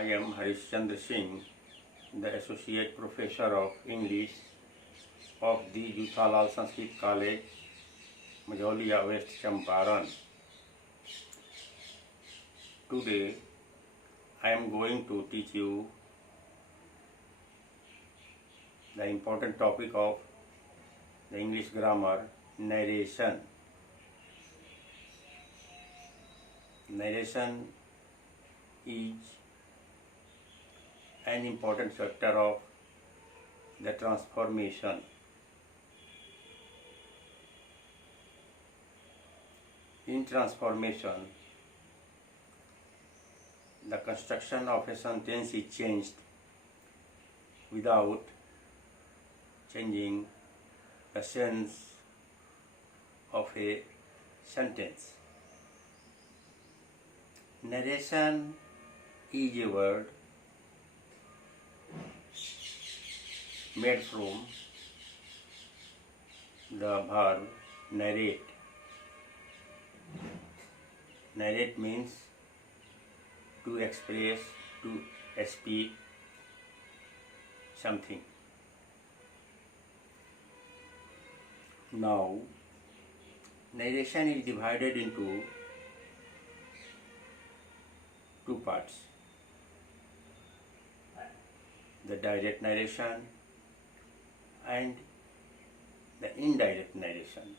I am Harischandra Singh, the Associate Professor of English of the Juthalal Sanskrit College, Majaulia, West Champaran. Today, I am going to teach you the important topic of the English grammar, narration. Narration is an important factor of the transformation. In transformation, the construction of a sentence is changed without changing the sense of a sentence. Narration is a word made from the verb narrate. Narrate means to express, to speak something. Now, narration is divided into two parts: the direct narration and the indirect narration.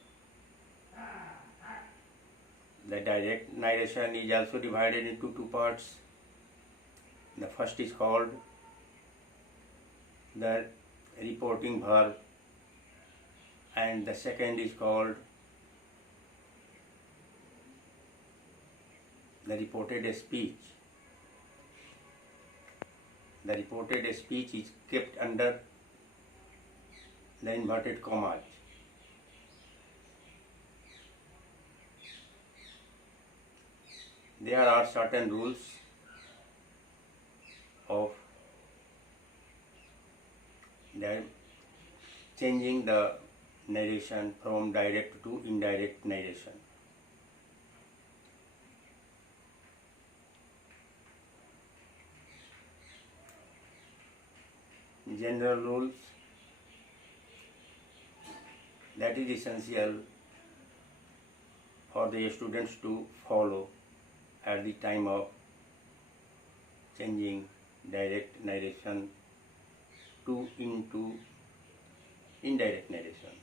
The direct narration is also divided into two parts. The first is called the reporting verb and the second is called the reported speech. The reported speech is kept under the inverted commas. There are certain rules of changing the narration from direct to indirect narration. General rules that is essential for the students to follow at the time of changing direct narration into indirect narration.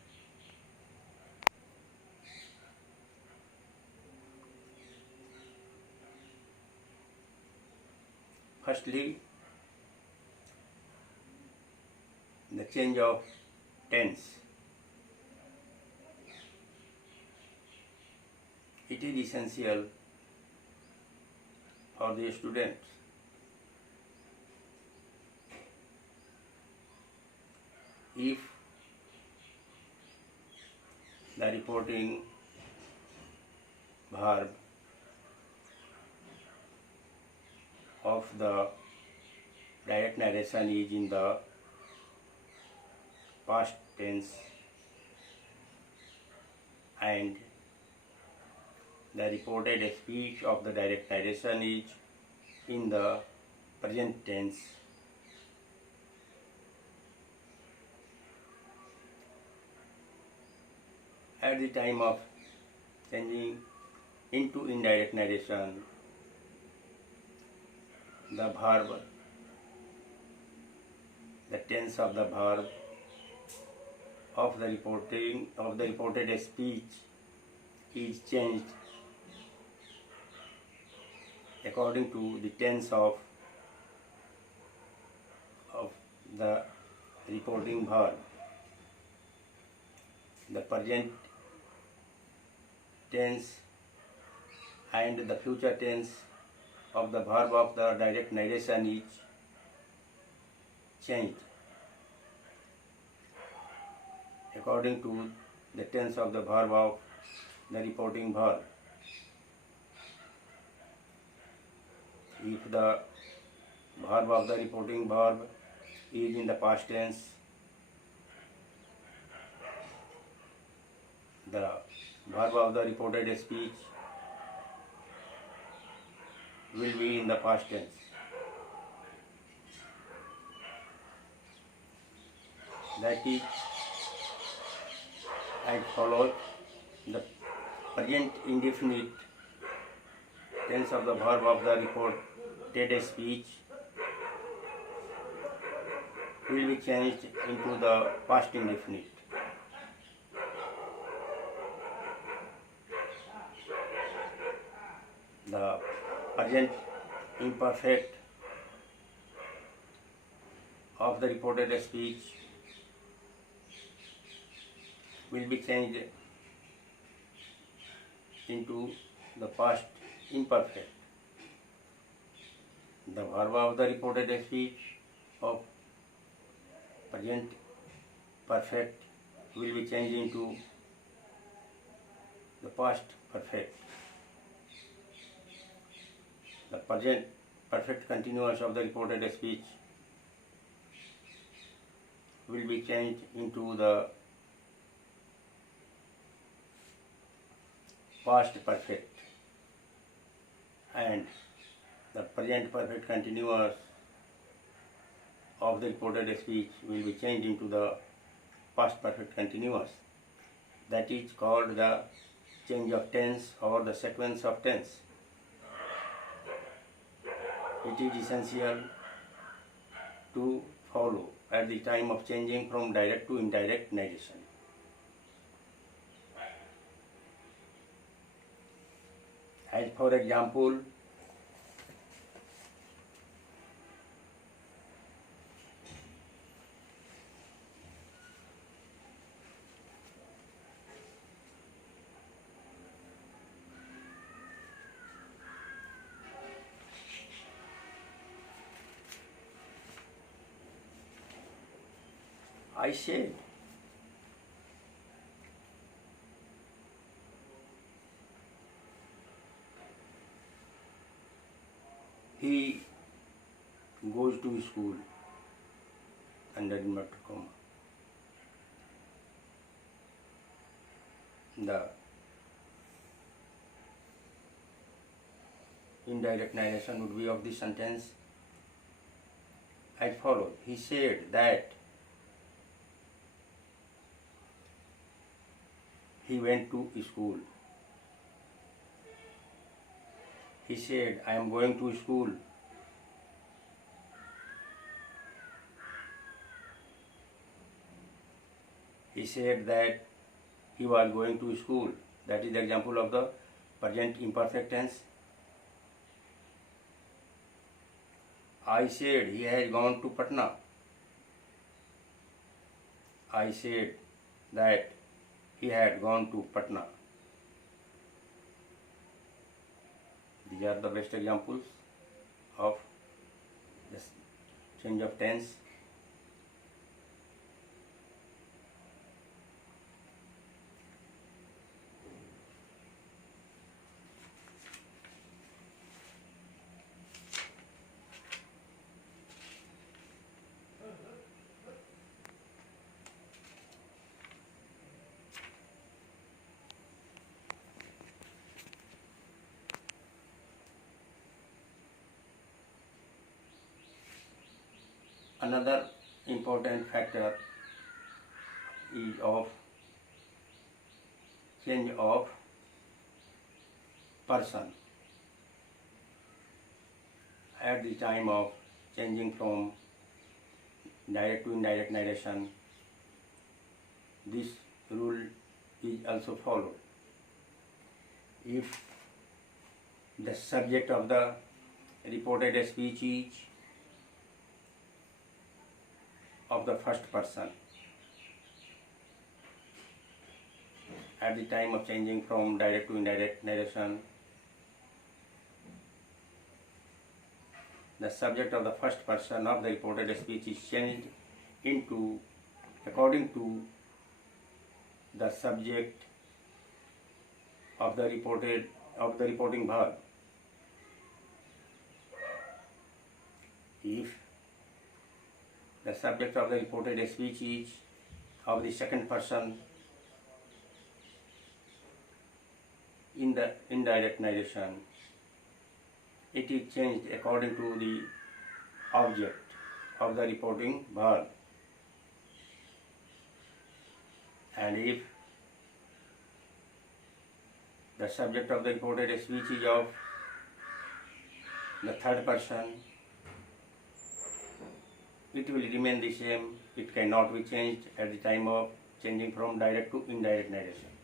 Firstly, the change of tense. It is essential for the students. If the reporting verb of the direct narration is in the past tense and the reported speech of the direct narration is in the present tense, at the time of changing into indirect narration, the verb, the tense of the verb of the reported speech is changed according to the tense of the reporting verb. The present tense and the future tense of the verb of the direct narration is changed according to the tense of the verb of the reporting verb. If the verb of the reporting verb is in the past tense, the verb of the reported speech will be in the past tense. That is as follows: the present indefinite tense of the verb of the reported speech will be changed into the past indefinite. The present imperfect of the reported speech will be changed into the past imperfect. The verb of the reported speech of present perfect will be changed into the past perfect. The present perfect continuous of the reported speech will be changed into the past perfect, and the present perfect continuous of the reported speech will be changed into the past perfect continuous. That is called the change of tense or the sequence of tense. It is essential to follow at the time of changing from direct to indirect narration. As for example, I said, he goes to school under inverted comma. The indirect narration would be of this sentence as follows: he said that he went to school. He said, I am going to school. He said that he was going to school. That is the example of the present imperfect tense. I said he has gone to Patna. I said that he had gone to Patna. These are the best examples of this change of tense. Another important factor is of change of person at the time of changing from direct to indirect narration. This rule is also followed. If the subject of the reported speech is of the first person at the time of changing from direct to indirect narration, the subject of the first person of the reported speech is changed into according to the subject of the reporting verb. If the subject of the reported speech is of the second person in the indirect narration, it is changed according to the object of the reporting verb. and if the subject of the reported speech is of the third person, it will remain the same. It cannot be changed at the time of changing from direct to indirect narration.